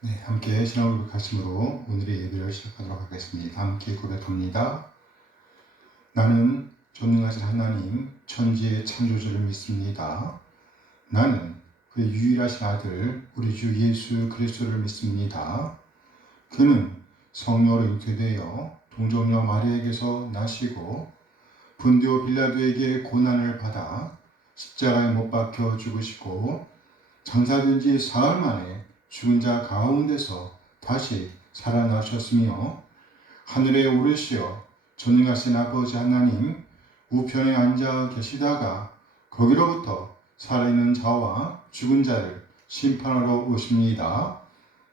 네, 함께 신앙을 고백하심으로 오늘의 예배를 시작하도록 하겠습니다. 함께 고백합니다. 나는 전능하신 하나님 천지의 창조주를 믿습니다. 나는 그의 유일하신 아들 우리 주 예수 그리스도를 믿습니다. 그는 성령으로 잉태되어 동정녀 마리아에게서 나시고 본디오 빌라도에게 고난을 받아 십자가에 못 박혀 죽으시고 장사된 지 사흘 만에 죽은 자 가운데서 다시 살아나셨으며 하늘에 오르시어 전능하신 아버지 하나님 우편에 앉아 계시다가 거기로부터 살아있는 자와 죽은 자를 심판하러 오십니다.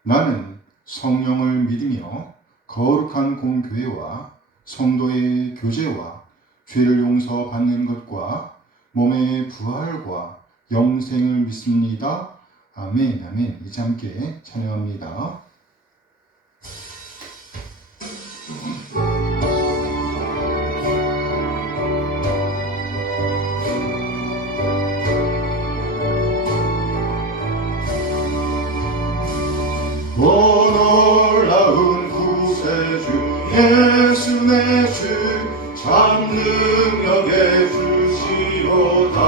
나는 성령을 믿으며 거룩한 공교회와 성도의 교제와 죄를 용서받는 것과 몸의 부활과 영생을 믿습니다. 아멘, 아멘. 이제 함께 찬양합니다. 오 놀라운 구세주 예수 내 주 참 능력의 주시로다.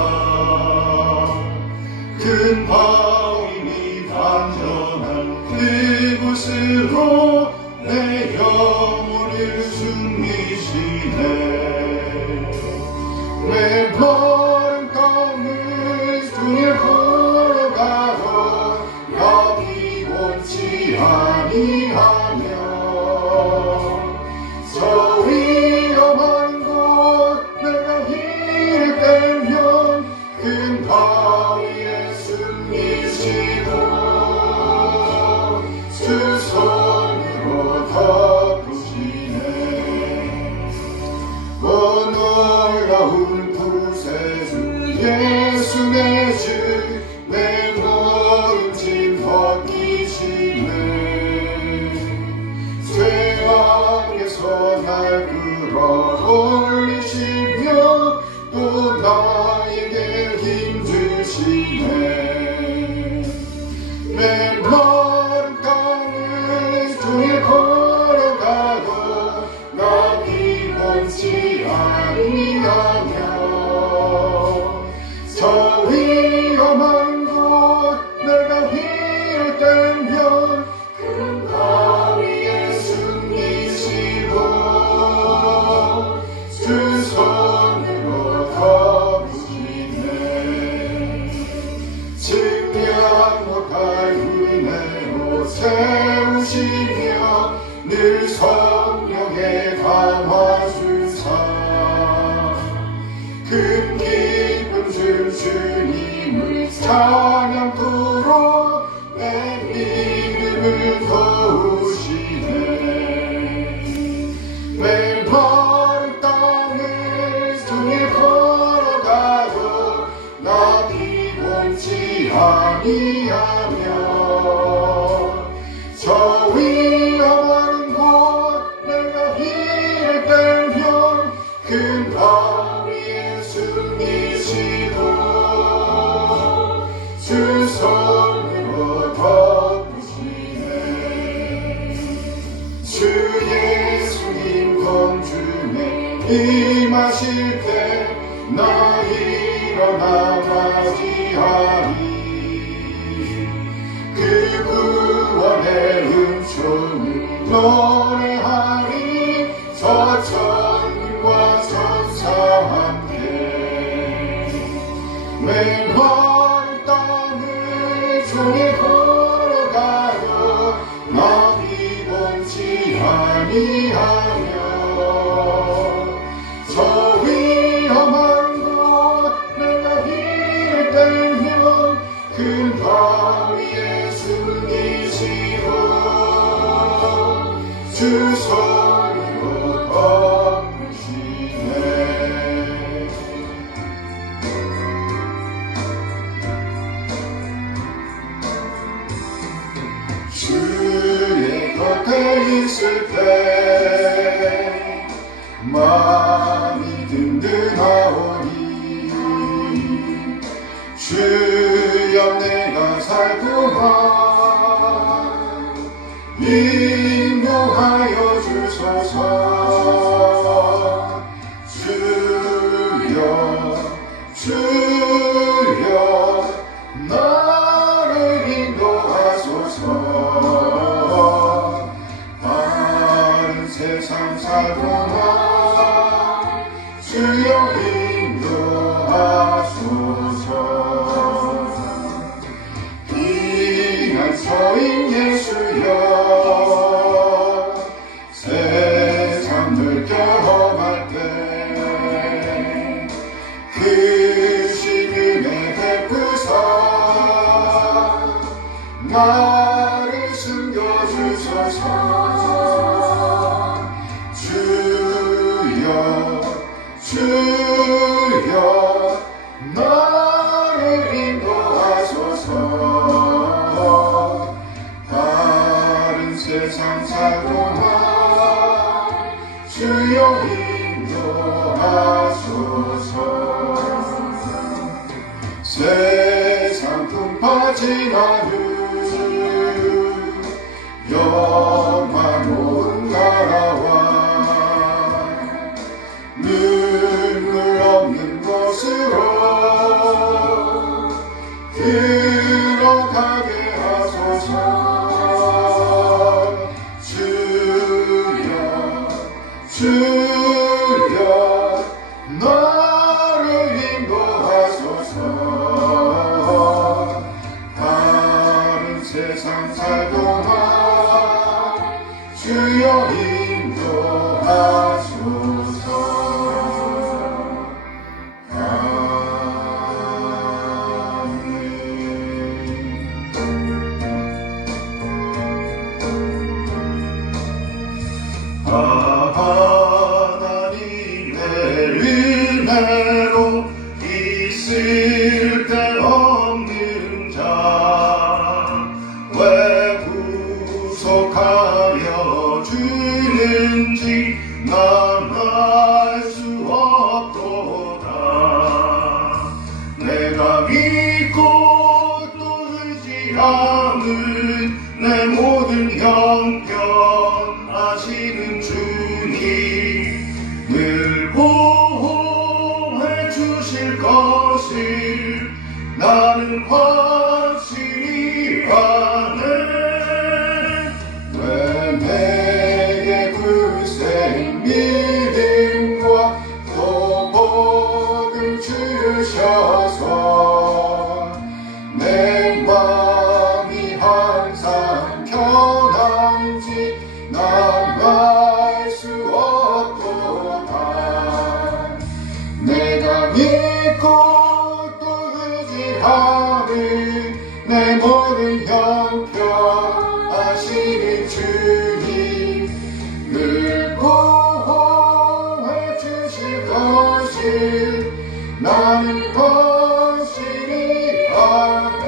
큰 바위니 안전한 그곳으로 내 영혼을 숨기시네. 내 걸음걸음을 등에 걸어가도 여기 원치 아니하며 저 위험한 곳 내가 이를 때면 큰 바위에 숨기시고 주 손으로 덮으시네. 오 놀라운 구세주 예수 내 주 내 모든 짐 벗기시네. 죄악에서 날 끌어올리시며 또 나에게 힘 주시네. 내 마른 땅을 종일 걸어가도 나 피곤치 아니하며 저 위험한 곳 내가 이를 때면 큰 바위에 숨기시고 주 손으로 덮으시네. 측량 못할 은혜로 세우시며 늘 성령에 담아주사 큰 기쁨 줄 주님을 찬양토록 내 믿음을 도우시네. 내 마른 땅을 종일 걸어가도 나 피곤치 아니하며 저 위험한 곳 내가 이를 때면 큰 바위에 숨기시고 주 손으로 덮으시네. 주 예수님 공중에 임하실 때 나 일어나 맞이하리. 그 구원의 은총을 노래하리. 저 천군과 천사와 함께 내 먼 땅을 종일 걸어가도 나 피곤치 아니하며 저 위 손으로 덮으시네. 주의 곁에 있을 때 마음이 든든하오니 주여 내가 살구만 인도하여 주소서. 주여 나를 인도하소서. 바른 세상 살구만 주여 인도하소서. 피난처인 예수여 세상을 경험할 때 그 신음에 베푸사 나를 숨겨주소서. 주여 나를 인도하소서. 바른 세상 살고만 주여 인도하소서. 세상 풍파지나는 영화로운 나라와 눈물 없는 곳으로 들어가게 하소서. 주여 나를 인도하소서. 바른 세상 살동안 주여 인도하소서. 하나님의 은혜로 있을 데 없는 자 왜 구속하여 주는지 난 알 수 없도다. 내가 믿고 또 의지함은 내 모든 형편 아시는 주님 늘 보호해 주실 것을 나는 확실히 아네. 왜 내게 굳센 믿음과 또 복을 주셔서 내 마음이 항상 편한지 난 알 수 없도다. 내가 믿고 또 의지하는 내 모든 형편 아시는 주님 늘 보호해 주실 것을 나는 확실히 아네.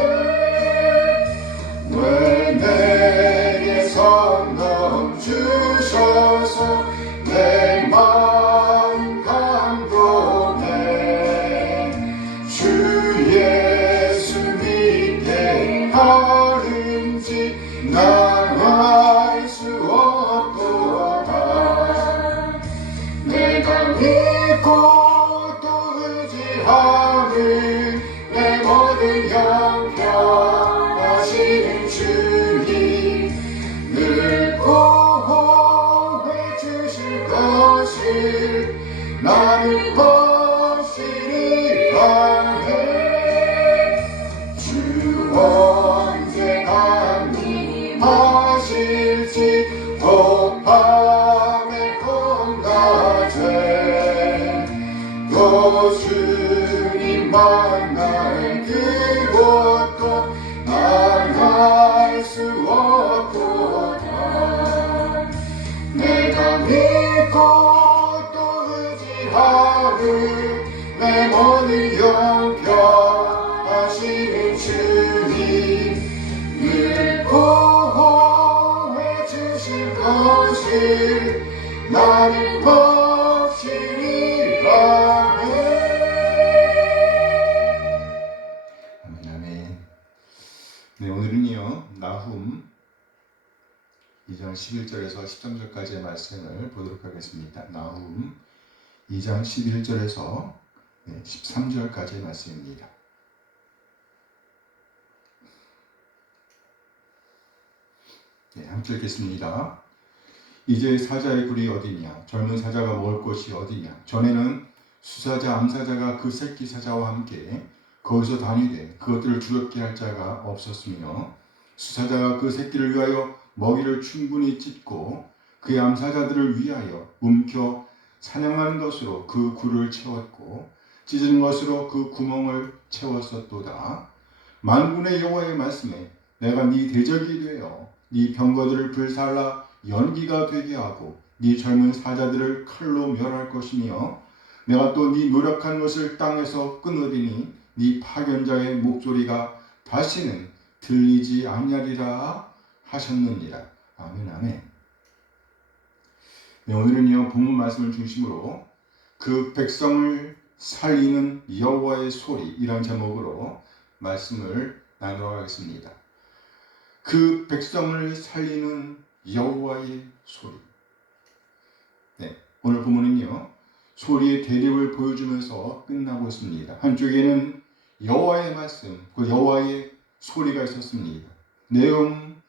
왜 내게 성령 주셔서 내 마음 감동해 주 예수 믿게 하는지 난 알 수 없도다. 내가 믿고 또 의지하는 내 모든 형편 아시는 주님 늘 보호해 주실 것을 나는 확실히 아네. 주 언제 강림하실지 혹밤에 공낮에 또 주님 만날 그곳도 난 알 수 없도다. 너를 내 모든 용병하시는 주님 늘 보호해 주실 것을 나는 확실히 아멘. 네, 오늘은요 나훔 2장 11절에서 13절까지의 말씀을 보도록 하겠습니다. 나훔 2장 11절에서 13절까지의 말씀입니다. 네, 함께 읽겠습니다. 이제 사자의 굴이 어디냐? 젊은 사자가 먹을 곳이 어디냐? 전에는 수사자, 암사자가 그 새끼 사자와 함께 거기서 다니되 그것들을 두렵게 할 자가 없었으며 수사자가 그 새끼를 위하여 먹이를 충분히 찢고 그의 암사자들을 위하여 움켜 사냥하는 것으로 그 굴을 채웠고 찢은 것으로 그 구멍을 채웠었도다. 만군의 여호와의 말씀에 내가 네 대적이 되어 네 병거들을 불살라 연기가 되게 하고 네 젊은 사자들을 칼로 멸할 것이며 내가 또 네 노력한 것을 땅에서 끊으리니 네 파견자의 목소리가 다시는 들리지 아니하리라 하셨느니라. 아멘 아멘. 네, 오늘은요 본문 말씀을 중심으로 그 백성을 살리는 여호와의 소리 이런 제목으로 말씀을 나누어 가겠습니다. 그 백성을 살리는 여호와의 소리. 네, 오늘 본문은요 소리의 대립을 보여주면서 끝나고 있습니다. 한쪽에는 여호와의 말씀, 그 여호와의 소리가 있었습니다. 내음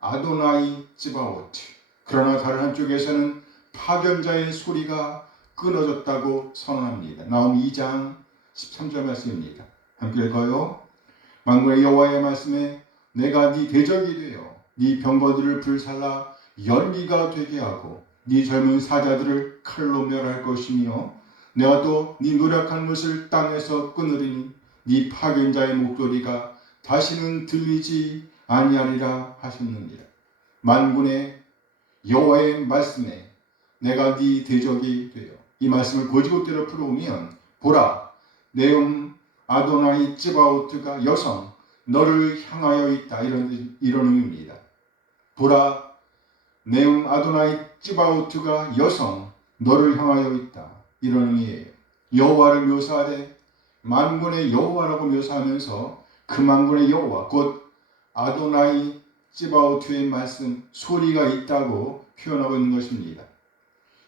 아도나이 찌바오트. 그러나 다른 한쪽에서는 파견자의 소리가 끊어졌다고 선언합니다. 나훔 2장 13절 말씀입니다. 함께 읽어요. 만군의 여호와의 말씀에 내가 네 대적이 되어 네 병거들을 불살라 연기가 되게 하고 네 젊은 사자들을 칼로 멸할 것이며 내가 또 네 노력한 것을 땅에서 끊으리니 네 파견자의 목소리가 다시는 들리지 아니하리라 하셨느니라. 만군의 여호와의 말씀에 내가 네 대적이 되어 이 말씀을 고지고대로 풀어오면 보라 내음 아도나이 찌바오트가 여성 너를 향하여 있다 이런 의미입니다. 보라 내음 아도나이 찌바오트가 여성 너를 향하여 있다 이런 의미예요. 여호와를 묘사하되 만군의 여호와라고 묘사하면서 그 만군의 여호와 곧 아도나이 찌바오트의 말씀 소리가 있다고 표현하고 있는 것입니다.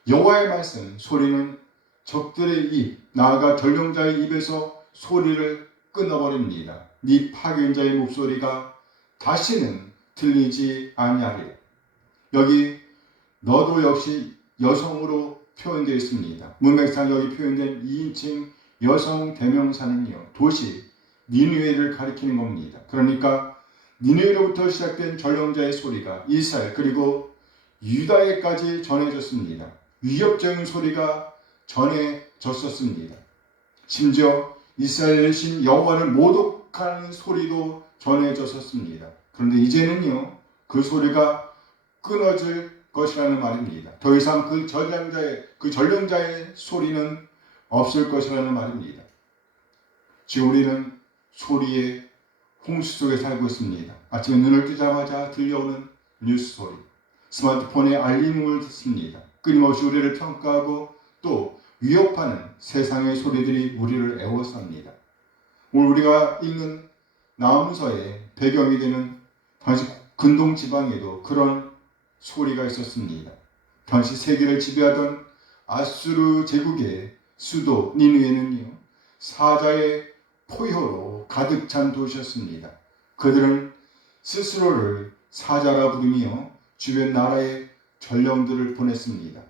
여호와의 말씀 소리는 적들의 입 나아가 전령자의 입에서 소리를 끊어버립니다. 네 파견자의 목소리가 다시는 들리지 아니하리라. 여기 너도 역시 여성으로 표현되어 있습니다. 문맥상 여기 표현된 2인칭 여성 대명사는요 도시 니느웨를 가리키는 겁니다. 그러니까 니느웨로부터 시작된 전령자의 소리가 이스라엘 그리고 유다에까지 전해졌습니다. 위협적인 소리가 전해졌었습니다. 심지어 이스라엘의 신 여호와를 모독하는 소리도 전해졌었습니다. 그런데 이제는요 그 소리가 끊어질 것이라는 말입니다. 더 이상 그 전령자의 소리는 없을 것이라는 말입니다. 지금 우리는 소리의 홍수 속에 살고 있습니다. 아침에 눈을 뜨자마자 들려오는 뉴스 소리, 스마트폰의 알림을 듣습니다. 끊임없이 우리를 평가하고 또 위협하는 세상의 소리들이 우리를 애워쌉니다. 오늘 우리가 읽는 나훔서의 배경이 되는 당시 근동 지방에도 그런 소리가 있었습니다. 당시 세계를 지배하던 아수르 제국의 수도 니느웨는요 사자의 포효로 가득 찬 도시였습니다. 그들은 스스로를 사자라 부르며 주변 나라에 전령들을 보냈습니다.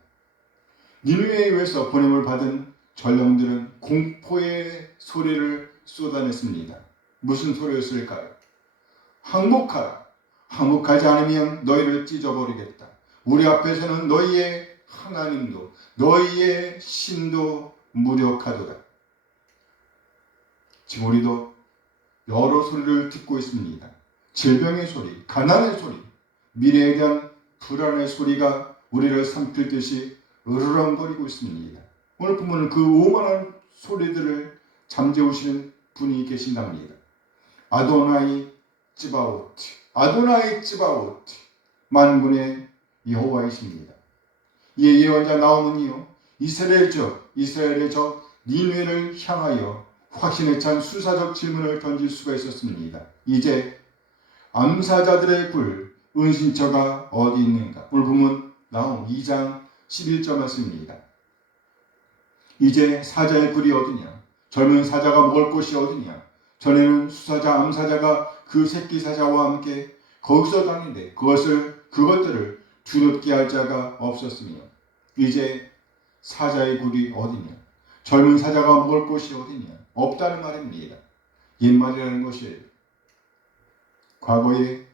니느웨에 의해서 보냄을 받은 전령들은 공포의 소리를 쏟아냈습니다. 무슨 소리였을까요? 항복하라. 항복하지 않으면 너희를 찢어버리겠다. 우리 앞에서는 너희의 하나님도 너희의 신도 무력하도다. 지금 우리도 여러 소리를 듣고 있습니다. 질병의 소리, 가난의 소리, 미래에 대한 불안의 소리가 우리를 삼킬 듯이 으르렁거리고 있습니다. 오늘 보면 그 오만한 소리들을 잠재우시는 분이 계신답니다. 아도나이 찌바오트, 아도나이 찌바오트, 만군의 여호와이십니다. 이에 예언자 나홈은요, 이스라엘의 적 니느웨를 향하여 확신에 찬 수사적 질문을 던질 수가 있었습니다. 이제 암사자들의 굴, 은신처가 어디 있는가? 오늘 보면 나홈 2장 11절 말씀입니다. 이제 사자의 굴이 어디냐? 젊은 사자가 먹을 곳이 어디냐? 전에는 수사자, 암사자가 그 새끼 사자와 함께 거기서 다니는데 그것들을 두렵게 할 자가 없었으며, 이제 사자의 굴이 어디냐? 젊은 사자가 먹을 곳이 어디냐? 없다는 말입니다. 옛말이라는 것이에요. 과거에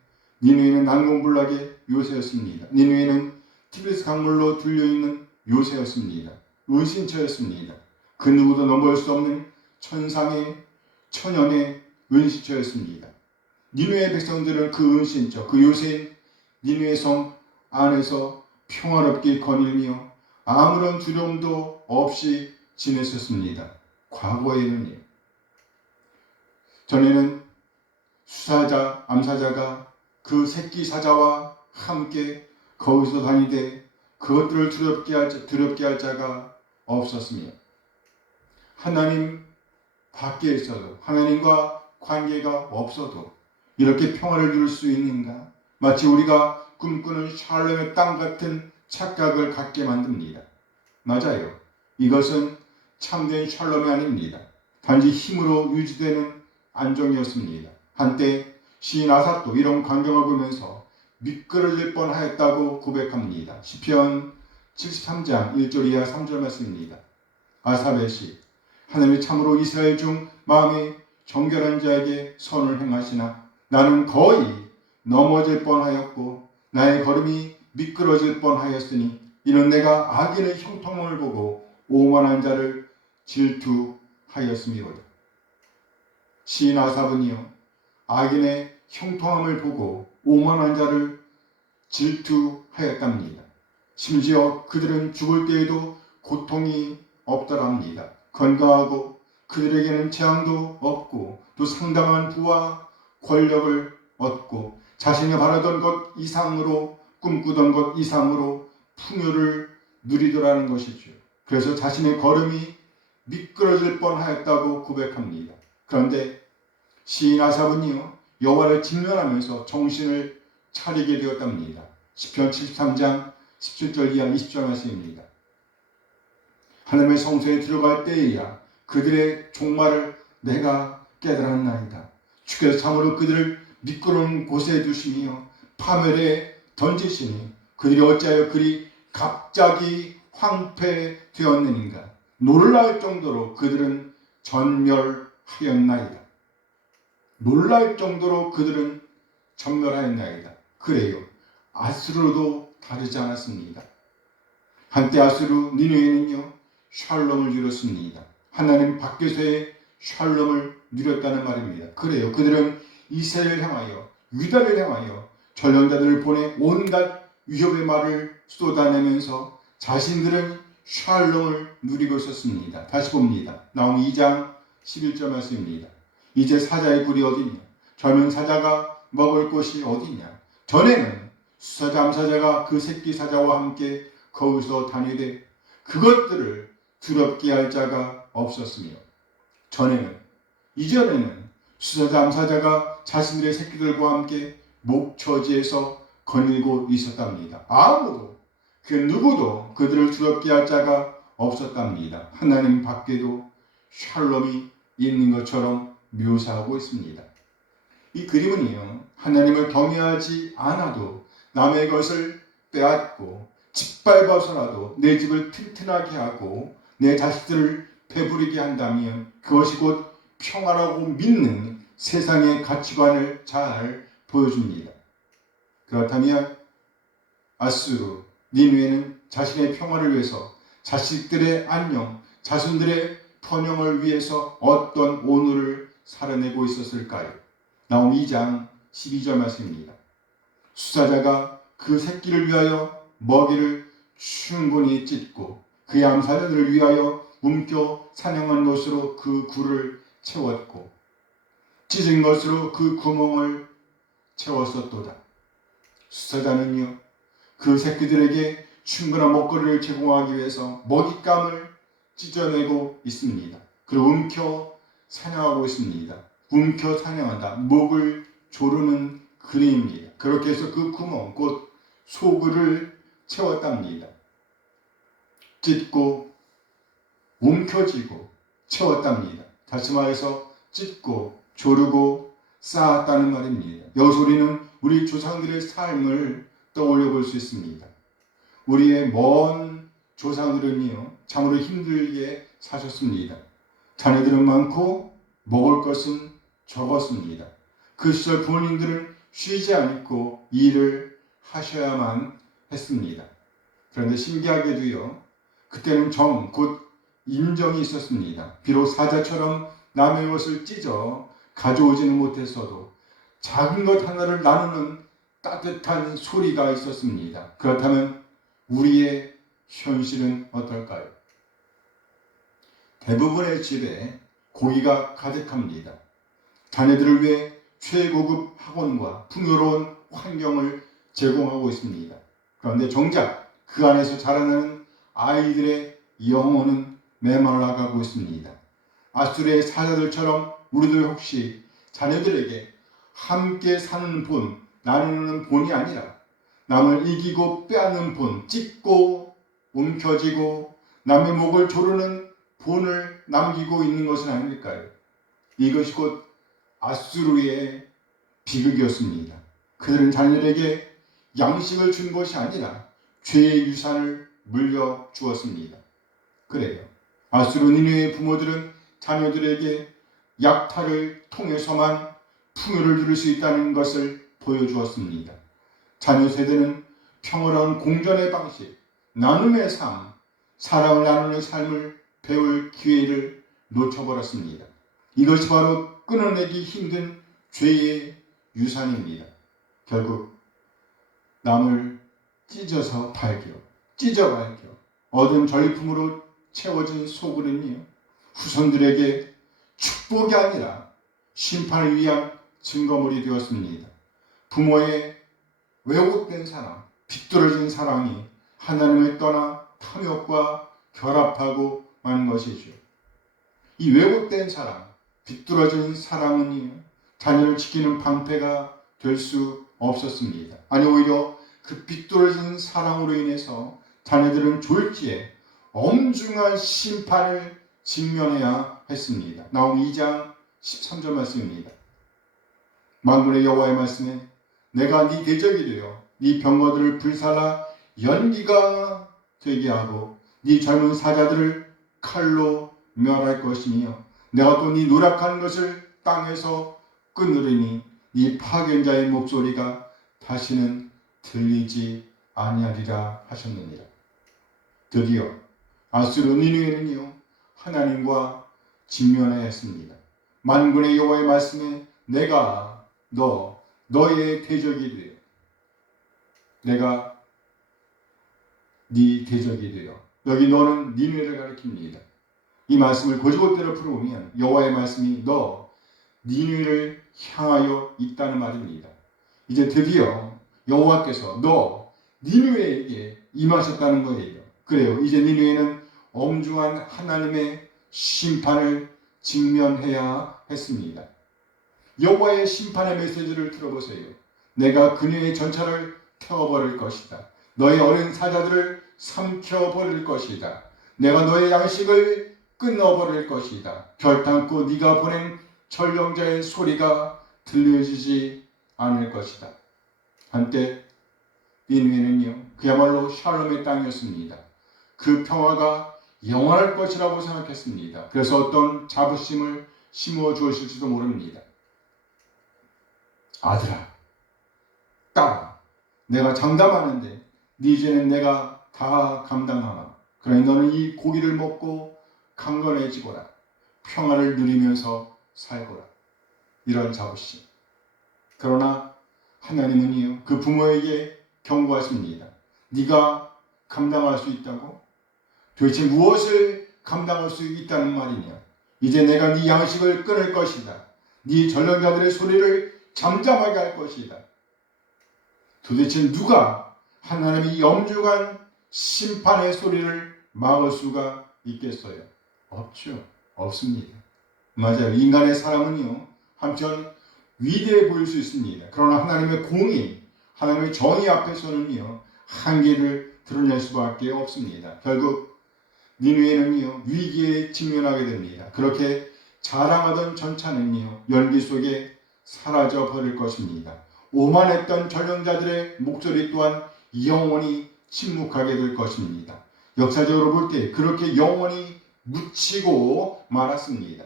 니느웨는 난공불락의 요새였습니다. 니느웨는 티베스 강물로 둘려있는 요새였습니다. 은신처였습니다. 그 누구도 넘볼 수 없는 천연의 은신처였습니다. 니느웨 백성들은 그 은신처, 그 요새인 니느웨 성 안에서 평화롭게 거닐며 아무런 두려움도 없이 지냈었습니다. 과거에는요. 전에는 수사자, 암사자가 그 새끼 사자와 함께 거기서 다니되 그것들을 두렵게 할 자가 없었으며, 하나님 밖에 있어도, 하나님과 관계가 없어도 이렇게 평화를 누릴 수 있는가? 마치 우리가 꿈꾸는 샬롬의 땅 같은 착각을 갖게 만듭니다. 맞아요. 이것은 참된 샬롬이 아닙니다. 단지 힘으로 유지되는 안정이었습니다. 한때 시인 아삽도 이런 광경을 보면서 미끄러질 뻔하였다고 고백합니다. 시편 73장 1절 이하 3절 말씀입니다. 아삽의 시, 하나님이 참으로 이스라엘 중 마음이 정결한 자에게 선을 행하시나 나는 거의 넘어질 뻔하였고 나의 걸음이 미끄러질 뻔하였으니 이는 내가 악인의 형통함을 보고 오만한 자를 질투하였음이로다. 시인 아삽은요, 악인의 형통함을 보고 오만한 자를 질투하였답니다. 심지어 그들은 죽을 때에도 고통이 없더랍니다. 건강하고 그들에게는 재앙도 없고 또 상당한 부와 권력을 얻고 자신이 바라던 것 이상으로, 꿈꾸던 것 이상으로 풍요를 누리더라는 것이죠. 그래서 자신의 걸음이 미끄러질 뻔하였다고 고백합니다. 그런데 시인 아삽은요, 여호와를 직면하면서 정신을 차리게 되었답니다. 시편 73장 17절 이하 20절 말씀입니다. 하나님의 성소에 들어갈 때에야 그들의 종말을 내가 깨달았나이다. 주께서 참으로 그들을 미끄러운 곳에 두시며 파멸에 던지시니 그들이 어찌하여 그리 갑자기 황폐되었느니까. 놀랄 정도로 그들은 전멸하였나이다. 놀랄 정도로 그들은 전멸하였나이다. 그래요. 아수르도 다르지 않았습니다. 한때 아수르 니느웨는요, 샬롬을 누렸습니다. 하나님 밖에서의 샬롬을 누렸다는 말입니다. 그래요. 그들은 이스라엘을 향하여, 유다를 향하여 전령자들을 보내 온갖 위협의 말을 쏟아내면서 자신들은 샬롬을 누리고 있었습니다. 다시 봅니다. 나홈 2장 11절 말씀입니다. 이제 사자의 굴이 어디냐? 젊은 사자가 먹을 곳이 어디냐? 전에는 수사자, 암사자가 그 새끼 사자와 함께 거기서 다니되 그것들을 두렵게 할 자가 없었으며, 이전에는 수사자, 암사자가 자신들의 새끼들과 함께 목초지에서 거닐고 있었답니다. 아무도, 그 누구도 그들을 두렵게 할 자가 없었답니다. 하나님 밖에도 샬롬이 있는 것처럼 묘사하고 있습니다. 이 그림은요, 하나님을 경외하지 않아도 남의 것을 빼앗고 짓밟아서라도 내 집을 튼튼하게 하고 내 자식들을 배부르게 한다면 그것이 곧 평화라고 믿는 세상의 가치관을 잘 보여줍니다. 그렇다면 아수르, 니느웨는 자신의 평화를 위해서, 자식들의 안녕, 자손들의 번영을 위해서 어떤 오늘을 살아내고 있었을까요? 나홈 2장 12절 말씀입니다. 수사자가 그 새끼를 위하여 먹이를 충분히 찢고 그의 암사자들을 위하여 움켜 사냥한 것으로 그 굴을 채웠고 찢은 것으로 그 구멍을 채웠었도다. 수사자는요, 그 새끼들에게 충분한 먹거리를 제공하기 위해서 먹잇감을 찢어내고 있습니다. 그리고 움켜 사냥하고 있습니다. 움켜 사냥한다. 목을 조르는 그림입니다. 그렇게 해서 그 구멍, 곧 소굴을 채웠답니다. 찢고 움켜쥐고 채웠답니다. 다시 말해서 찢고 조르고 쌓았다는 말입니다. 여기서 우리는 우리 조상들의 삶을 떠올려 볼 수 있습니다. 우리의 먼 조상들은요, 참으로 힘들게 사셨습니다. 자녀들은 많고 먹을 것은 적었습니다. 그 시절 부모님들은 쉬지 않고 일을 하셔야만 했습니다. 그런데 신기하게도요, 그때는 정, 곧 인정이 있었습니다. 비록 사자처럼 남의 것을 찢어 가져오지는 못했어도 작은 것 하나를 나누는 따뜻한 소리가 있었습니다. 그렇다면 우리의 현실은 어떨까요? 대부분의 집에 고기가 가득합니다. 자녀들을 위해 최고급 학원과 풍요로운 환경을 제공하고 있습니다. 그런데 정작 그 안에서 자라나는 아이들의 영혼은 메말라가고 있습니다. 아수르의 사자들처럼 우리도 혹시 자녀들에게 함께 사는 본, 나누는 본이 아니라 남을 이기고 빼앗는 본, 찢고 움켜쥐고 남의 목을 조르는 본을 남기고 있는 것은 아닐까요? 이것이 곧 아수르의 비극이었습니다. 그들은 자녀들에게 양식을 준 것이 아니라 죄의 유산을 물려주었습니다. 그래요. 아수르 니느웨의 부모들은 자녀들에게 약탈을 통해서만 풍요를 누릴 수 있다는 것을 보여주었습니다. 자녀 세대는 평화로운 공존의 방식, 나눔의 삶, 사랑을 나누는 삶을 배울 기회를 놓쳐버렸습니다. 이것이 바로 끊어내기 힘든 죄의 유산입니다. 결국 남을 찢어 밝혀 얻은 전리품으로 채워진 소굴은요, 후손들에게 축복이 아니라 심판을 위한 증거물이 되었습니다. 부모의 왜곡된 사랑, 비뚤어진 사랑이 하나님을 떠나 탐욕과 결합하고 만 것이죠. 이 왜곡된 사랑, 비뚤어진 사랑은요, 자녀를 지키는 방패가 될 수 없었습니다. 아니, 오히려 그 비뚤어진 사랑으로 인해서 자녀들은 졸지에 엄중한 심판을 직면해야 했습니다. 나홈 2장 13절 말씀입니다. 만군의 여호와의 말씀에 내가 네 대적이 되어 네 병거들을 불살라 연기가 되게 하고 네 젊은 사자들을 칼로 멸할 것이며 내가 또 네 노력한 것을 땅에서 끊으리니 네 파견자의 목소리가 다시는 들리지 아니하리라 하셨느니라. 드디어 아수르 니느웨는요, 하나님과 직면해야 했습니다. 만군의 여호와의 말씀에 내가 너의 대적이 되어 내가 네 대적이 되어, 여기 너는 니느웨를 가리킵니다. 이 말씀을 곧이곧대로 풀어보면 여호와의 말씀이 니느웨를 향하여 있다는 말입니다. 이제 드디어 여호와께서 니느웨에게 임하셨다는 거예요. 그래요. 이제 니느웨는 엄중한 하나님의 심판을 직면해야 했습니다. 여호와의 심판의 메시지를 들어보세요. 내가 그녀의 전차를 태워버릴 것이다. 너의 어린 사자들을 삼켜버릴 것이다. 내가 너의 양식을 끊어버릴 것이다. 결단코 네가 보낸 전령자의 소리가 들려지지 않을 것이다. 한때 니느웨는요, 그야말로 샬롬의 땅이었습니다. 그 평화가 영원할 것이라고 생각했습니다. 그래서 어떤 자부심을 심어 주었을지도 모릅니다. 아들아, 딸아, 내가 장담하는데 네 죄는 내가 다 감당하마. 그러니 너는 이 고기를 먹고 강건해지거라. 평화를 누리면서 살거라. 이런 자부심. 그러나 하나님은요, 그 부모에게 경고하십니다. 네가 감당할 수 있다고? 도대체 무엇을 감당할 수 있다는 말이냐? 이제 내가 네 양식을 끊을 것이다. 네 전령자들의 소리를 잠잠하게 할 것이다. 도대체 누가 하나님의 영중한 심판의 소리를 막을 수가 있겠어요? 없죠. 없습니다. 맞아요. 인간의 사랑은요, 한편 위대해 보일 수 있습니다. 그러나 하나님의 공의, 하나님의 정의 앞에서는요, 한계를 드러낼 수밖에 없습니다. 결국 니느웨는요, 위기에 직면하게 됩니다. 그렇게 자랑하던 전차는요, 열기 속에 사라져 버릴 것입니다. 오만했던 전령자들의 목소리 또한 영원히 침묵하게 될 것입니다. 역사적으로 볼 때 그렇게 영원히 묻히고 말았습니다.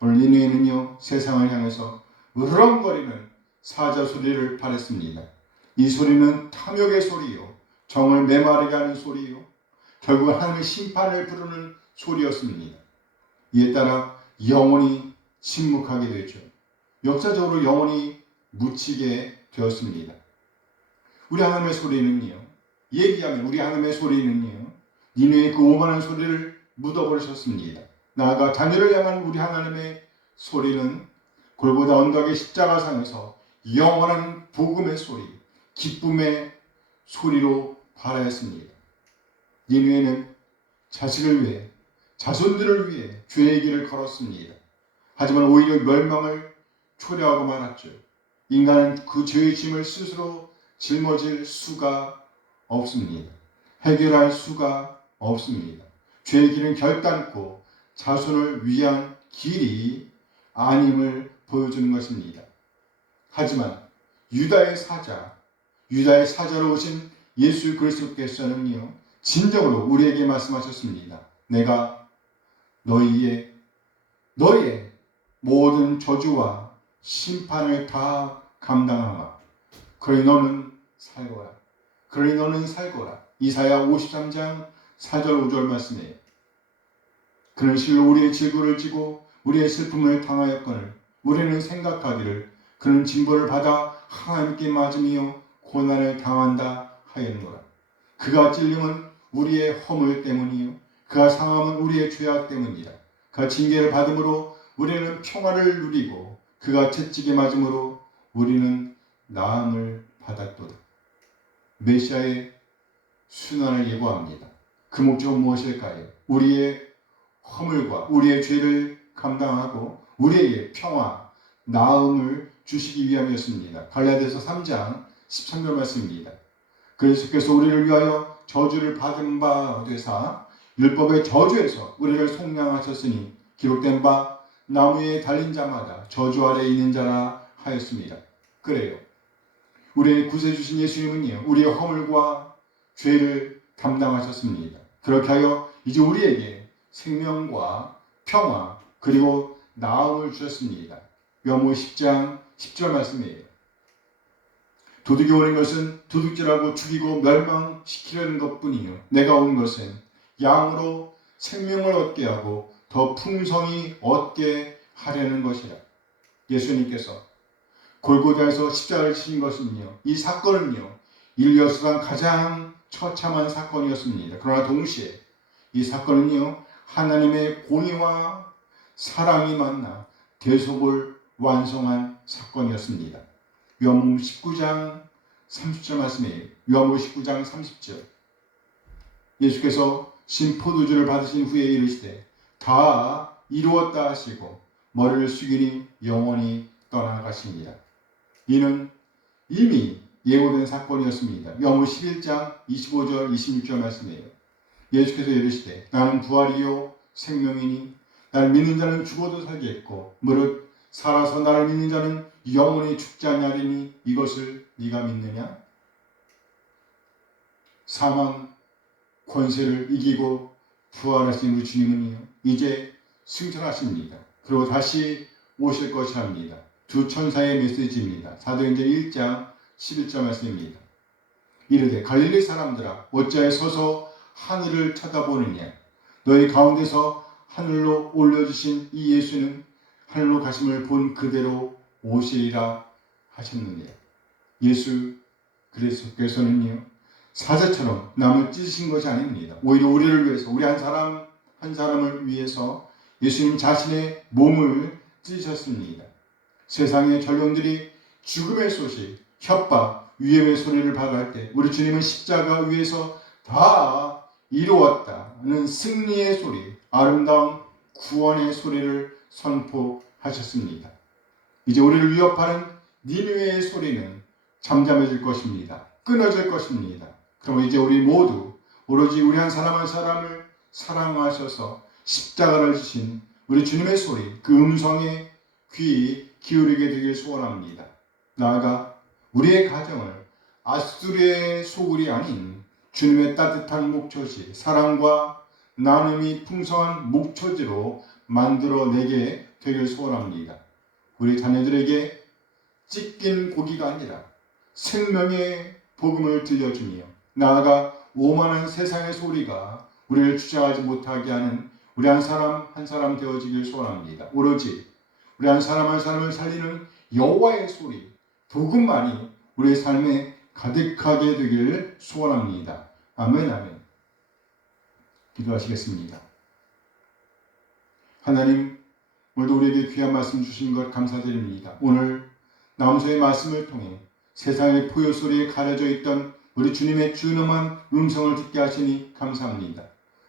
오늘 니느웨는요, 세상을 향해서 으렁거리는 사자 소리를 발했습니다. 이 소리는 탐욕의 소리요, 정을 메마르게 하는 소리요, 결국 하나님의 심판을 부르는 소리였습니다. 이에 따라 영원히 침묵하게 되죠. 역사적으로 영원히 묻히게 되었습니다. 우리 하나님의 소리는요, 얘기하면 우리 하나님의 소리는요, 니느웨의 그 오만한 소리를 묻어버리셨습니다. 나아가 자녀를 향한 우리 하나님의 소리는 골고다 언덕의 십자가상에서 영원한 복음의 소리, 기쁨의 소리로 발하였습니다. 니느웨는 자식을 위해, 자손들을 위해 죄의 길을 걸었습니다. 하지만 오히려 멸망을 초래하고 말았죠. 인간은 그 죄의 짐을 스스로 짊어질 수가 없습니다. 해결할 수가 없습니다. 죄의 길은 결단코 자손을 위한 길이 아님을 보여주는 것입니다. 하지만 유다의 사자로 오신 예수 그리스도께서는요, 진정으로 우리에게 말씀하셨습니다. 내가 너의 모든 저주와 심판을 다 감당하마. 그러니 너는 살거라. 이사야 53장 4절 5절 말씀이에요. 그는 실로 우리의 질고를 지고 우리의 슬픔을 당하였거늘 우리는 생각하기를 그는 징벌을 받아 하나님께 맞으며 고난을 당한다 하였노라. 그가 찔림은 우리의 허물 때문이요 그가 상함은 우리의 죄악 때문이라. 그가 징계를 받음으로 우리는 평화를 누리고 그가 채찍에 맞음으로 우리는 나음을 받았도다. 메시아의 순환을 예고합니다. 그 목적은 무엇일까요? 우리의 허물과 우리의 죄를 감당하고 우리에게 평화, 나음을 주시기 위함이었습니다. 갈라디아서 3장 13절 말씀입니다. 그리스도께서 우리를 위하여 저주를 받은 바 되사 율법의 저주에서 우리를 속량하셨으니 기록된 바 나무에 달린 자마다 저주 아래 있는 자라 하였습니다. 그래요. 우리의 구세주신 예수님은요, 우리의 허물과 죄를 담당하셨습니다. 그렇게 하여 이제 우리에게 생명과 평화 그리고 나음을 주셨습니다. 요한복음 10장 10절 말씀이에요. 도둑이 오는 것은 도둑질하고 죽이고 멸망시키려는 것뿐이요 내가 온 것은 양으로 생명을 얻게 하고 더 풍성히 얻게 하려는 것이라. 예수님께서 골고다에서 십자가를 지신 것은요, 이 사건은요 인류 역사상 가장 처참한 사건이었습니다. 그러나 동시에 이 사건은요 하나님의 공의와 사랑이 만나 대속을 완성한 사건이었습니다. 요한복음 19장 30절 말씀이에요. 요한복음 19장 30절. 예수께서 신포도주를 받으신 후에 이르시되 다 이루었다 하시고 머리를 숙이니 영원히 떠나가십니다. 이는 이미 예고된 사건이었습니다. 요한복음 11장 25절 26절 말씀이에요. 예수께서 이르시되 나는 부활이요 생명이니 나를 믿는 자는 죽어도 살겠고 무릇 살아서 나를 믿는 자는 영원히 죽지 아니하리니 이것을 네가 믿느냐? 사망 권세를 이기고 부활하신 우리 주님은요 이제 승천하십니다. 그리고 다시 오실 것이랍니다. 두 천사의 메시지입니다. 사도행전 1장 11절 말씀입니다. 이르되 갈릴리 사람들아 어찌하여 서서 하늘을 쳐다보느냐? 너희 가운데서 하늘로 올려주신 이 예수는 하늘로 가심을 본 그대로 오시리라 하셨느니라. 예수 그리스도께서는요 사자처럼 남을 찢으신 것이 아닙니다. 오히려 우리를 위해서, 우리 한 사람 한 사람을 위해서 예수님 자신의 몸을 찢으셨습니다. 세상의 전령들이 죽음의 소식, 협박, 위협의 소리를 발할 때 우리 주님은 십자가 위에서 다 이루었다는 승리의 소리, 아름다운 구원의 소리를 선포하셨습니다. 이제 우리를 위협하는 니느웨의 소리는 잠잠해질 것입니다. 끊어질 것입니다. 그럼 이제 우리 모두 오로지 우리 한 사람 한 사람을 사랑하셔서 십자가를 지신 우리 주님의 소리, 그 음성에 귀 기울이게 되길 소원합니다. 나아가 우리의 가정을 아수르의 소굴이 아닌 주님의 따뜻한 목초지, 사랑과 나눔이 풍성한 목초지로 만들어내게 되길 소원합니다. 우리 자녀들에게 찢긴 고기가 아니라 생명의 복음을 들려주며 나아가 오만한 세상의 소리가 우리를 주장하지 못하게 하는 우리 한 사람 한 사람 되어지길 소원합니다. 오로지 우리 한 사람 한 사람을 살리는 여호와의 소리, 복음만이 우리의 삶에 가득하게 되기를 소원합니다. 아멘, 아멘. 기도하시겠습니다. 하나님, 오늘도 우리에게 귀한 말씀 주신 것 감사드립니다. 오늘 남서의 말씀을 통해 세상의 포효 소리에 가려져 있던 우리 주님의 준엄한 음성을 듣게 하시니 감사합니다.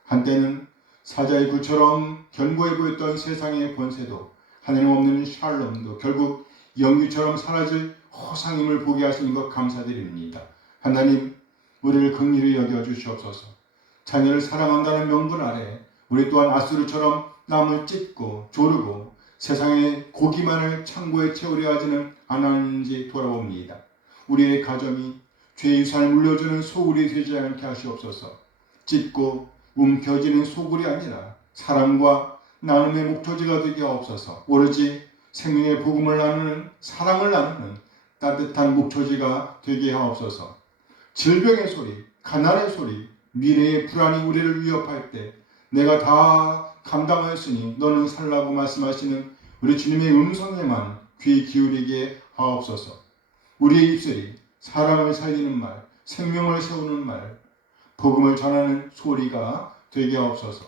한때는 사자의 굴처럼 견고해 보였던 세상의 권세도, 하나님 없는 샬롬도 결국 영유처럼 사라질 허상임을 보게 하시는 것 감사드립니다. 하나님, 우리를 긍휼히 여겨 주시옵소서. 자녀를 사랑한다는 명분 아래 우리 또한 아수르처럼 남을 찢고 조르고 세상의 고기만을 창고에 채우려 하지는 않았는지 돌아봅니다. 우리의 가정이 죄의 유산을 물려주는 소굴이 되지 않게 하시옵소서. 찢고 움켜쥐는 소굴이 아니라 사랑과 나눔의 목표지가 되게 하옵소서. 오로지 생명의 복음을 나누는, 사랑을 나누는 따뜻한 목초지가 되게 하옵소서. 질병의 소리, 가난의 소리, 미래의 불안이 우리를 위협할 때 내가 다 감당하였으니 너는 살라고 말씀하시는 우리 주님의 음성에만 귀 기울이게 하옵소서. 우리의 입술이 사람을 살리는 말, 생명을 세우는 말, 복음을 전하는 소리가 되게 하옵소서.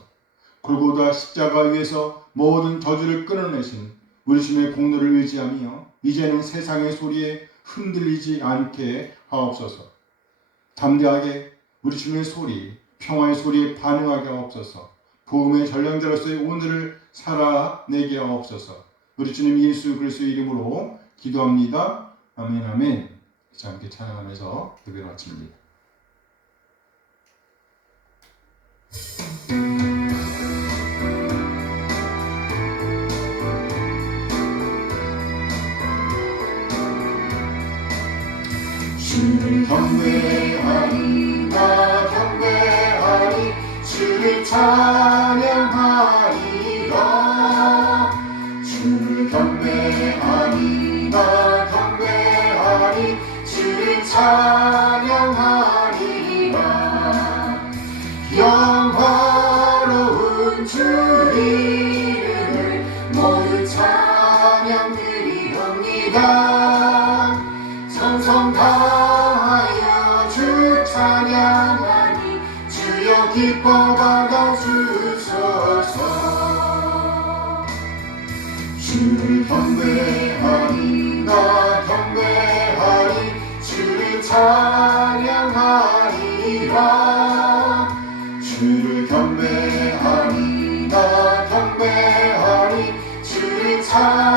골고다 십자가 위에서 모든 저주를 끊어내신 우리 주님의 공로를 의지하며 이제는 세상의 소리에 흔들리지 않게 하옵소서. 담대하게 우리 주님의 소리, 평화의 소리에 반응하게 하옵소서. 복음의 전령자로서의 오늘을 살아내게 하옵소서. 우리 주님 예수 그리스도의 이름으로 기도합니다. 아멘, 아멘. 자, 함께 찬양하면서 예배를 마칩니다. 주를 경배하리, 나 경배하리, 주를 찬양하리라. 주를 경배하리, 나 경배하리, 주를 찬양하리라. 영화로운 주 이름을 모두 찬양드리옵니다. 정성 다하여 주 찬양하니 주여 기뻐 받아주소서. 주를 경배하리, 나 경배하리, 주를 찬양하리라. 주를 경배하리, 나 경배하리, 주를 찬양하리라.